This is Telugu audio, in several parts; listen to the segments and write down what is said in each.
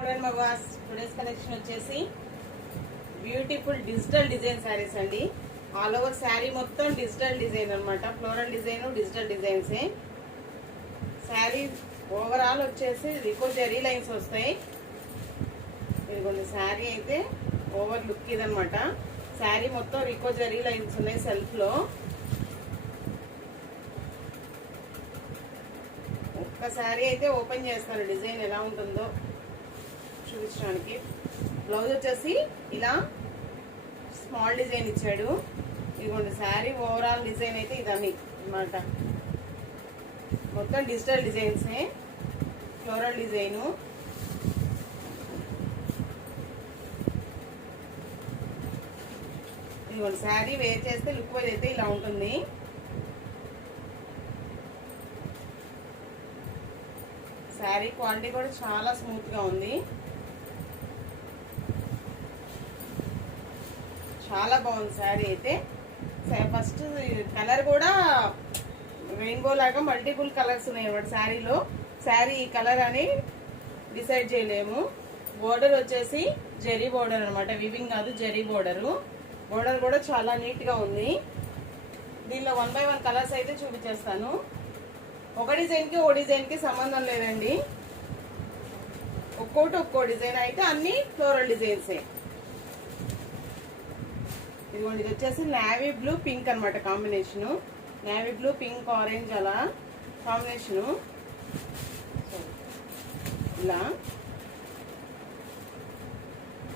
చూడండి టుడేస్ కలెక్షన్ వచ్చేసి బ్యూటిఫుల్ డిజిటల్ డిజైన్ శారీస్ అండి. ఆల్ ఓవర్ శారీ మొత్తం డిజిటల్ డిజైన్ అనమాట ఫ్లోరల్ డిజైన్ డిజిటల్ డిజైన్సే. శారీ ఓవరాల్ వచ్చేసి రికో జెరీ లైన్స్ వస్తాయి. ఇదిగోండి శారీ అయితే ఓవర్ లుక్ ఇదనమాట శారీ మొత్తం రికో జెరీ లైన్స్ ఉన్నాయి సెల్ఫ్లో ఒక్క శారీ అయితే ఓపెన్ చేస్తాను. డిజైన్ ఎలా ఉంటుందో. చూపించడానికి. బ్లౌజ్ వచ్చేసి ఇలా స్మాల్ డిజైన్ ఇచ్చాడు. ఇదిగోండి శారీ ఓవరాల్ డిజైన్ అయితే ఇదని అన్నమాట. మొత్తం డిజిటల్ డిజైన్సే ఫ్లోరల్ డిజైను ఇదిగోండి శారీ వేర్ చేస్తే లుక్ వైజ్ అయితే ఇలా ఉంటుంది. శారీ క్వాలిటీ కూడా చాలా స్మూత్గా ఉంది. చాలా బాగుంది శారీ అయితే. ఫస్ట్ కలర్ కూడా రెయిన్బో లాగా మల్టిపుల్ కలర్స్ ఉన్నాయి అనమాట శారీలో. శారీ ఈ కలర్ అని డిసైడ్ చేయలేము. బోర్డర్ వచ్చేసి జెరీ బోర్డర్ అనమాట వివింగ్ కాదు జెరీ బోర్డరు. బోర్డర్ కూడా చాలా నీట్గా ఉంది. దీనిలో వన్ బై వన్ కలర్స్ అయితే చూపించేస్తాను. ఒక డిజైన్కి ఓ డిజైన్కి సంబంధం లేదండి. ఒక్కోటి ఒక్కో డిజైన్ అయితే అన్ని ఫ్లోరల్ డిజైన్సే. ఇదిగోండి ఇది వచ్చేసి నావీ బ్లూ పింక్ అన్నమాట combination navy blue pink orange అలా కాంబినేషను ఇలా.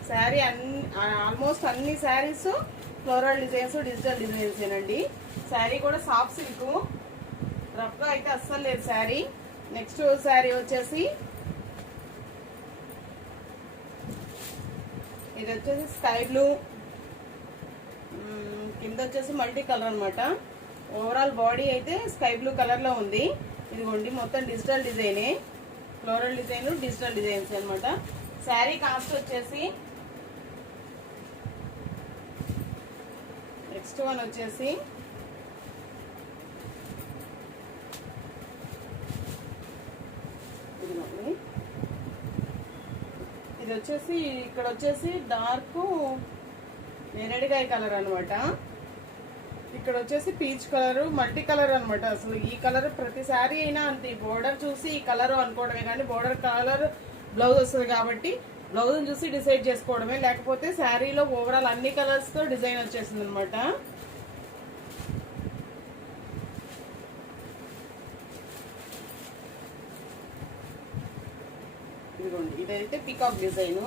శారీ అన్ని ఆల్మోస్ట్ అన్ని saris floral designs digital designs ఏనండి. శారీ కూడా సాఫ్ట్ సిల్క్ రఫ్గా అయితే అస్సలు లేదు శారీ నెక్స్ట్ శారీ వచ్చేసి ఇది వచ్చేసి స్కై బ్లూ కింద వచ్చేసి మల్టీ కలర్ అనమాట ఓవరాల్ బాడీ అయితే స్కై బ్లూ కలర్లో ఉంది. ఇదిగోండి మొత్తం డిజిటల్ డిజైనే. ఫ్లోరల్ డిజైన్ డిజిటల్ డిజైన్స్ అనమాట శారీ కాస్ట్ వచ్చేసి నెక్స్ట్ వన్ వచ్చేసి ఇది వచ్చేసి ఇక్కడ వచ్చేసి డార్క్ నేరేడుకాయ కలర్ అనమాట ఇక్కడ వచ్చేసి పీచ్ కలర్ మల్టీ కలర్ అనమాట అసలు ఈ కలర్ ప్రతిసారి అయినా అంతే. బోర్డర్ చూసి ఈ కలర్ అనుకోవడమే కానీ బోర్డర్ కలర్ బ్లౌజ్ వస్తుంది కాబట్టి బ్లౌజ్ చూసి డిసైడ్ చేసుకోవడమే. లేకపోతే శారీలో ఓవరాల్ అన్ని కలర్స్తో డిజైన్ వచ్చేసింది అనమాట ఇదిగోండి ఇదైతే పికాక్ డిజైన్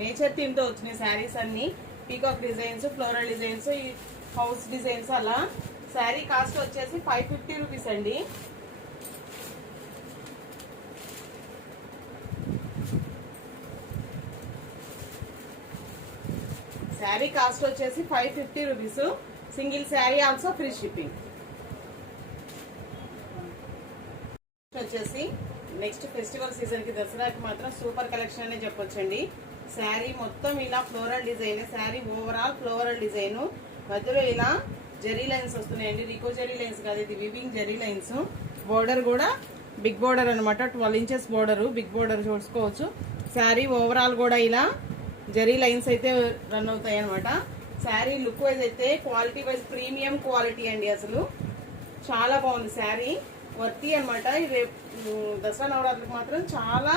నేచర్ థీమ్తో వచ్చినాయి శారీస్ అన్ని. పీకాక్ డిజైన్స్ ఫ్లోరల్ డిజైన్స్ ఈ హౌస్ డిజైన్స్ అలా. శారీ కాస్ట్ వచ్చేసి ఫైవ్ ఫిఫ్టీ రూపీస్ అండి. శారీ కాస్ట్ వచ్చేసి five fifty rupees single sari also free shipping వచ్చేసి నెక్స్ట్ ఫెస్టివల్ సీజన్కి దసరాకి మాత్రం సూపర్ కలెక్షన్ అనే చెప్పొచ్చండి. శారీ మొత్తం ఇలా floral design sari overall floral design. మధ్యలో ఇలా జెరీ లైన్స్ వస్తున్నాయండి. రికో జెరీ లైన్స్ కాదు ఇది వివింగ్ జెరీ లైన్స్. బోర్డర్ కూడా బిగ్ బోర్డర్ అనమాట twelve inches border big border చూసుకోవచ్చు. శారీ ఓవరాల్ కూడా ఇలా జెరీ లైన్స్ అయితే రన్ అవుతాయి అనమాట శారీ లుక్ వైజ్ అయితే క్వాలిటీ వైజ్ ప్రీమియం క్వాలిటీ అండి అసలు. చాలా బాగుంది శారీ. వర్తి అనమాట రేపు దసరా నవరాత్రికి మాత్రం చాలా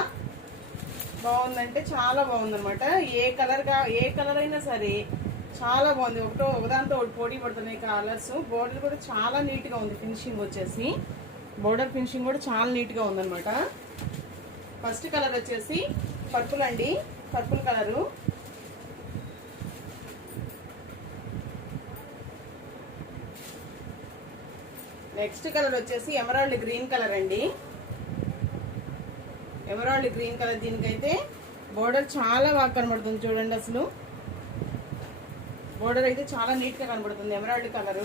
బాగుందంటే చాలా బాగుందన్నమాట. ఏ కలర్గా ఏ కలర్ అయినా సరే చాలా బాగుంది. ఒకటో ఒకదాంతో ఒకటి పోటీ పడుతున్నాయి కలర్స్ బోర్డర్ కూడా చాలా నీట్గా ఉంది ఫినిషింగ్ వచ్చేసి. బోర్డర్ ఫినిషింగ్ కూడా చాలా నీట్గా ఉందన్నమాట. ఫస్ట్ కలర్ వచ్చేసి పర్పుల్ అండి. పర్పుల్ కలరు నెక్స్ట్ కలర్ వచ్చేసి ఎమరాల్డ్ గ్రీన్ కలర్ అండి. ఎమరాల్డ్ గ్రీన్ కలర్ దీనికైతే బోర్డర్ చాలా బాగా కనబడుతుంది చూడండి అసలు. బోర్డర్ అయితే చాలా నీట్గా కనబడుతుంది ఎమరాల్డ్ కలర్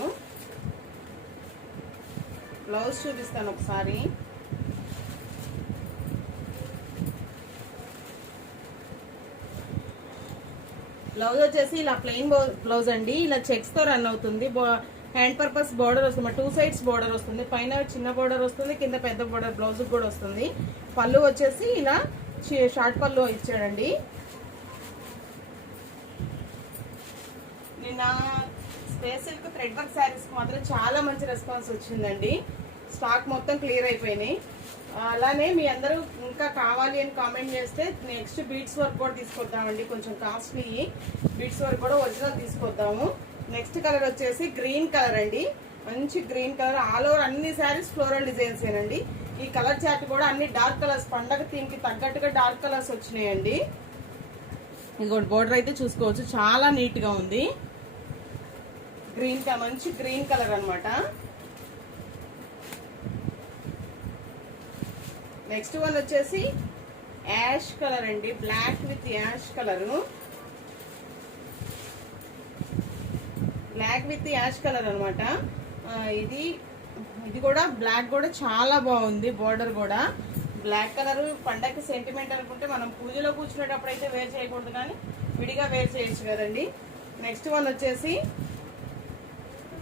బ్లౌజ్ చూపిస్తాను ఒకసారి. బ్లౌజ్ వచ్చేసి ఇలా ప్లెయిన్ బ్లౌజ్ అండి. ఇలా చెక్స్తో రన్ అవుతుంది. హ్యాండ్ పర్పస్ బార్డర్ వస్తుంది. టూ సైడ్స్ బార్డర్ వస్తుంది. పైన చిన్న బార్డర్ వస్తుంది కింద పెద్ద బార్డర్ బ్లౌజ్ కూడా వస్తుంది. పళ్ళు వచ్చేసి ఇలా షార్ట్ పళ్ళు ఇచ్చాడండి. నిన్న స్పేస్ సిల్క్ థ్రెడ్ వర్క్ శారీస్కి మాత్రం చాలా మంచి రెస్పాన్స్ వచ్చిందండి. స్టాక్ మొత్తం క్లియర్ అయిపోయినాయి. అలానే మీ అందరూ ఇంకా కావాలి అని కామెంట్ చేస్తే నెక్స్ట్ బీట్స్ వర్క్ కూడా తీసుకొద్దామండి. కొంచెం కాస్ట్లీ బీట్స్ వర్క్ కూడా ఒరిజినల్ తీసుకొద్దాము. నెక్స్ట్ కలర్ వచ్చేసి గ్రీన్ కలర్ అండి. మంచి గ్రీన్ కలర్ ఆల్ ఓవర్ అన్ని శారీస్ ఫ్లోరల్ డిజైన్స్ ఏనండి. ఈ కలర్ చార్ట్ కూడా అన్ని డార్క్ కలర్స్ పండగ థీమ్కి తగ్గట్టుగా డార్క్ కలర్స్ వచ్చినాయండి. ఇంకోటి బోర్డర్ అయితే చూసుకోవచ్చు. చాలా నీట్గా ఉంది. గ్రీన్ కలర్ మంచి గ్రీన్ కలర్ అనమాట నెక్స్ట్ వన్ వచ్చేసి యాష్ కలర్ అండి. Black with ash colour black with ash colour అనమాట ఇది ఇది కూడా బ్లాక్ కూడా చాలా బాగుంది బోర్డర్ కూడా. బ్లాక్ కలర్ పండగకి సెంటిమెంట్ అనుకుంటే మనం పూజలో కూర్చునేటప్పుడు అయితే వేర్ చేయకూడదు కానీ విడిగా వేర్ చేయొచ్చు కదండి. నెక్స్ట్ వన్ వచ్చేసి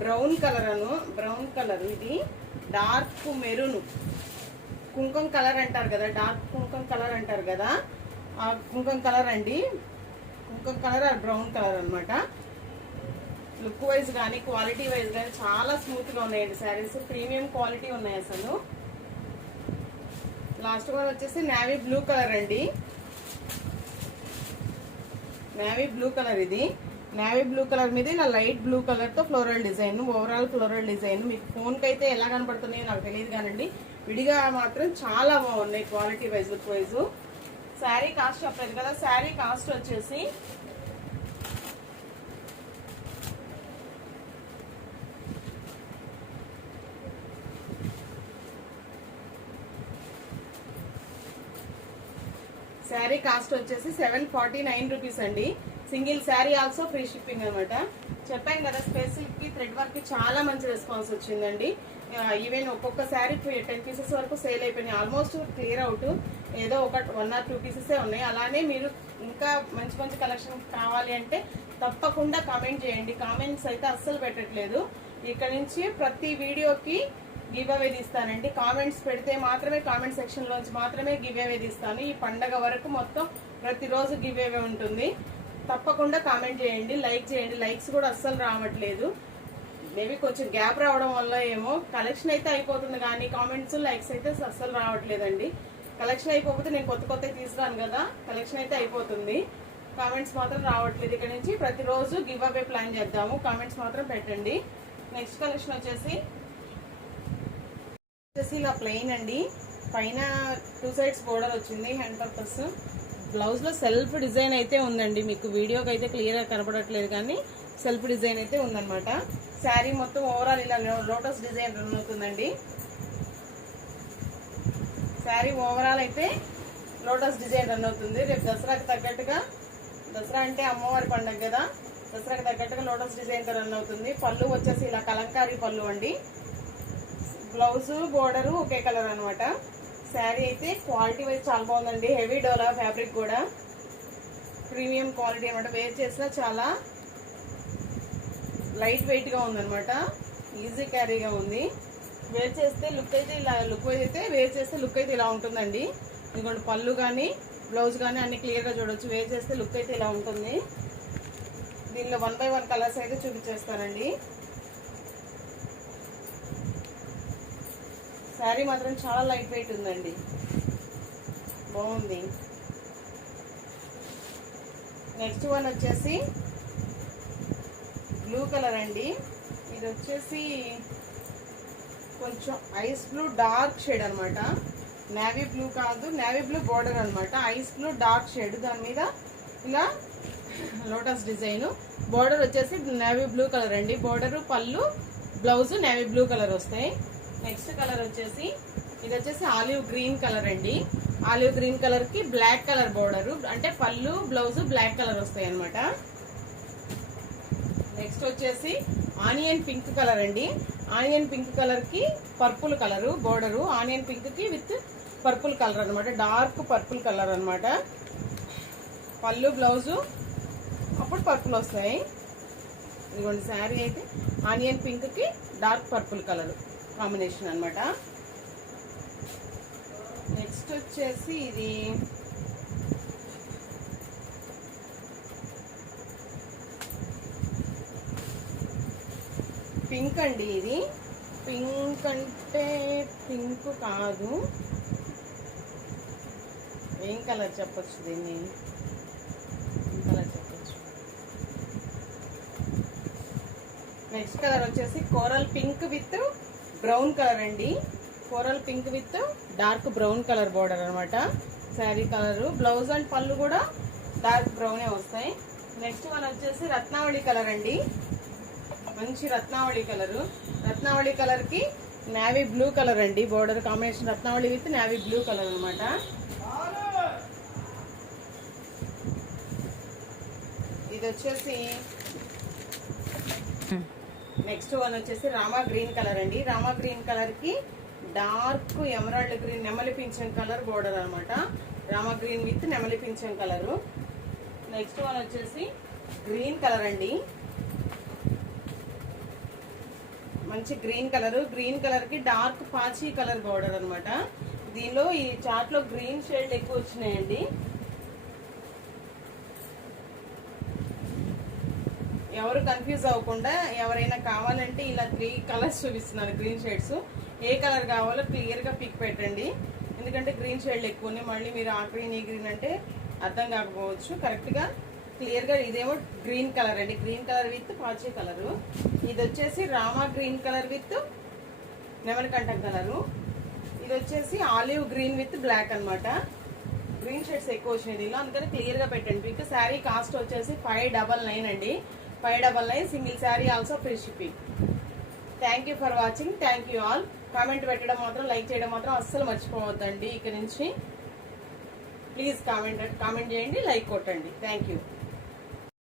బ్రౌన్ కలర్ అను బ్రౌన్ కలర్ ఇది. డార్క్ మెరూన్ కుంకుమ కలర్ అంటారు కదా డార్క్ కుంకుమ కలర్ అంటారు కదా. ఆ కుంకుమ కలర్ అండి. కుంకుమ కలర్ ఆ బ్రౌన్ కలర్ అనమాట లుక్ వైజ్ కానీ క్వాలిటీ వైజ్ కానీ చాలా స్మూత్గా ఉన్నాయండి శారీస్. ప్రీమియం క్వాలిటీ ఉన్నాయి అసలు. లాస్ట్ వన్ వచ్చేసి నావీ బ్లూ కలర్ అండి. నావీ బ్లూ కలర్ ఇది. నావీ బ్లూ కలర్ మీద ఇలా లైట్ బ్లూ కలర్తో floral design overall floral design. మీకు ఫోన్కి అయితే ఎలా కనపడుతున్నాయో నాకు తెలియదు కానండి. విడిగా మాత్రం చాలా బాగున్నాయి quality wise look wise. Sari cost చెప్పలేదు కదా శారీ కాస్ట్ వచ్చేసి శారీ కాస్ట్ వచ్చేసి సెవెన్ ఫార్టీ నైన్ రూపీస్ అండి. Single sari also free shipping అనమాట చెప్పాను కదా స్పెసిల్ థ్రెడ్ వర్క్కి చాలా మంచి రెస్పాన్స్ వచ్చిందండి. ఈవెన్ ఒక్కొక్క శారీ టెన్ పీసెస్ వరకు సేల్ అయిపోయినాయి. ఆల్మోస్ట్ క్లియర్ అవుట్ ఏదో ఒక వన్ ఆర్ టూ పీసెస్ ఉన్నాయి. అలానే మీరు ఇంకా మంచి మంచి కలెక్షన్ కావాలి అంటే తప్పకుండా కామెంట్ చేయండి. కామెంట్స్ అయితే అస్సలు పెట్టట్లేదు. ఇక్కడ నుంచి ప్రతి వీడియోకి గివ్ అవే తీస్తానండి. కామెంట్స్ పెడితే మాత్రమే కామెంట్ సెక్షన్లోంచి మాత్రమే గివ్ అవే తీస్తాను. ఈ పండగ వరకు మొత్తం ప్రతిరోజు గివ్ అవే ఉంటుంది. తప్పకుండా కామెంట్ చేయండి లైక్ చేయండి. లైక్స్ కూడా అస్సలు రావట్లేదు. మేబీ కొంచెం గ్యాప్ రావడం వల్ల ఏమో. కలెక్షన్ అయితే అయిపోతుంది కానీ కామెంట్స్ లైక్స్ అయితే అస్సలు రావట్లేదండి. కలెక్షన్ అయిపోతే నేను కొత్త కొత్త తీసుకురాను కదా. కలెక్షన్ అయితే అయిపోతుంది. కామెంట్స్ మాత్రం రావట్లేదు. ఇక్కడ నుంచి ప్రతిరోజు గివ్ అవే ప్లాన్ చేద్దాము. కామెంట్స్ మాత్రం పెట్టండి. నెక్స్ట్ కలెక్షన్ వచ్చేసి వచ్చేసి ఇలా ప్లెయిన్ అండి. పైన టూ సైడ్స్ బోర్డర్ వచ్చింది హ్యాండ్ పర్పస్ బ్లౌజ్లో సెల్ఫ్ డిజైన్ అయితే ఉందండి. మీకు వీడియోకి అయితే క్లియర్గా కనపడట్లేదు కానీ సెల్ఫ్ డిజైన్ అయితే ఉందనమాట శారీ మొత్తం ఓవరాల్ ఇలా లోటస్ డిజైన్ రన్ అవుతుందండి. శారీ ఓవరాల్ అయితే లోటస్ డిజైన్ రన్ అవుతుంది. రేపు దసరాకి తగ్గట్టుగా దసరా అంటే అమ్మవారి పండుగ కదా. దసరాకి తగ్గట్టుగా లోటస్ డిజైన్తో రన్ అవుతుంది. పళ్ళు వచ్చేసి ఇలా కలంకారీ పళ్ళు అండి. బ్లౌజ్ బోర్డర్ ఒకే కలర్ అనమాట శారీ అయితే క్వాలిటీ వైజ్ చాలా బాగుందండి. హెవీ డోలా ఫ్యాబ్రిక్ కూడా. ప్రీమియం క్వాలిటీ అనమాట వేర్ చేసినా చాలా లైట్ వెయిట్గా ఈజీ క్యారీగా ఉంది. వేర్ చేస్తే లుక్ అయితే ఇలా లుక్ వైజ్ అయితే వేర్ చేస్తే లుక్ అయితే ఇలా ఉంటుందండి. ఇదిగోండి పళ్ళు కానీ బ్లౌజ్ కానీ అన్ని క్లియర్గా చూడొచ్చు. వేర్ చేస్తే లుక్ అయితే ఇలా ఉంటుంది. దీనిలో వన్ బై వన్ కలర్స్ అయితే చూపించేస్తానండి. శారీ మాత్రం చాలా లైట్ వెయిట్ ఉందండి. బాగుంది. నెక్స్ట్ వన్ వచ్చేసి బ్లూ కలర్ అండి. ఇది వచ్చేసి కొంచెం ఐస్ బ్లూ డార్క్ షేడ్ అనమాట నేవీ బ్లూ కాదు నేవీ బ్లూ బార్డర్ అనమాట ఐస్ బ్లూ డార్క్ షేడ్ దాని మీద ఇలా లోటస్ డిజైన్. బార్డర్ వచ్చేసి నేవీ బ్లూ కలర్ అండి. బార్డరు పళ్ళు బ్లౌజ్ నేవీ బ్లూ కలర్ వస్తాయి. నెక్స్ట్ కలర్ వచ్చేసి ఇది వచ్చేసి ఆలివ్ గ్రీన్ కలర్ అండి. ఆలివ్ గ్రీన్ కలర్కి బ్లాక్ కలర్ బోర్డర్. అంటే పళ్ళు బ్లౌజ్ బ్లాక్ కలర్ వస్తాయి అనమాట నెక్స్ట్ వచ్చేసి ఆనియన్ పింక్ కలర్ అండి. ఆనియన్ పింక్ కలర్కి పర్పుల్ కలర్ బోర్డరు. ఆనియన్ పింక్కి విత్ పర్పుల్ కలర్ అనమాట డార్క్ పర్పుల్ కలర్ అనమాట పళ్ళు బ్లౌజు అప్పుడు పర్పుల్ వస్తాయి. ఇదిగోండి శారీ అయితే ఆనియన్ పింక్కి డార్క్ పర్పుల్ కలర్. కాంబినేషన్ అన్నమాట. నెక్స్ట్ వచ్చేసి ఇది పింక్ అండి ఇది. పింక్ అంటే పింక్ కాదు. ఏం కలర్ చెప్పచ్చు దీన్ని? ఏం కలర్ చెప్పచ్చు? నెక్స్ట్ కలర్ వచ్చేసి coral pink with brown colour అండి. Coral pink with dark brown colour border అన్నమాట. శారీ కలర్. బ్లౌజ్ అండ్ పళ్ళు కూడా డార్క్ బ్రౌనే వస్తాయి. నెక్స్ట్ వన్ వచ్చేసి రత్నావళి కలర్ అండి. మంచి రత్నావళి కలర్. రత్నావళి కలర్కి నావీ బ్లూ కలర్ అండి. బోర్డర్ కాంబినేషన్ రత్నావళి విత్ నావీ బ్లూ కలర్ అన్నమాట. ఇది వచ్చేసి నెక్స్ట్ వన్ వచ్చేసి రామా గ్రీన్ కలర్ అండి. రామా గ్రీన్ కలర్కి డార్క్ ఎమరాల్డ్ గ్రీన్ నెమలి పింఛన్ కలర్ బోర్డర్ అనమాట రామా గ్రీన్ విత్ నెమలి పింఛన్ కలరు. నెక్స్ట్ వన్ వచ్చేసి గ్రీన్ కలర్ అండి. మంచి గ్రీన్ కలర్. గ్రీన్ కలర్కి డార్క్ పాచి కలర్ బోర్డర్ అనమాట దీనిలో ఈ చార్ట్లో గ్రీన్ షేడ్ ఎక్కువ వచ్చినాయండి. ఎవరు కన్ఫ్యూజ్ అవ్వకుండా ఎవరైనా కావాలంటే ఇలా త్రీ కలర్స్ చూపిస్తున్నారు గ్రీన్ షేడ్స్ ఏ కలర్ కావాలో క్లియర్గా పిక్ పెట్టండి. ఎందుకంటే గ్రీన్ షేడ్లు ఎక్కువ ఉన్నాయి. మళ్ళీ మీరు ఆ గ్రీన్ ఈ గ్రీన్ అంటే అర్థం కాకపోవచ్చు. కరెక్ట్గా క్లియర్గా ఇదేమో గ్రీన్ కలర్ అండి. గ్రీన్ కలర్ విత్ పాచి కలరు ఇది వచ్చేసి రామా గ్రీన్ కలర్ విత్ నెమలికంఠం కలరు ఇది వచ్చేసి ఆలివ్ గ్రీన్ విత్ బ్లాక్ అనమాట గ్రీన్ షేడ్స్ ఎక్కువ వచ్చినాయి దీనిలో. అందుకని క్లియర్గా పెట్టండి. మీకు శారీ కాస్ట్ వచ్చేసి ఫైవ్ డబల్ నైన్ అండి. Five double nine single sari also free shipping thank you for watching thank you all comment పెట్టడం మాత్రం లైక్ చేయడం మాత్రం అస్సలు మర్చిపోవద్దండి ఇక నుంచి. ప్లీజ్ కామెంట్ కామెంట్ చేయండి లైక్ కొట్టండి. Thank you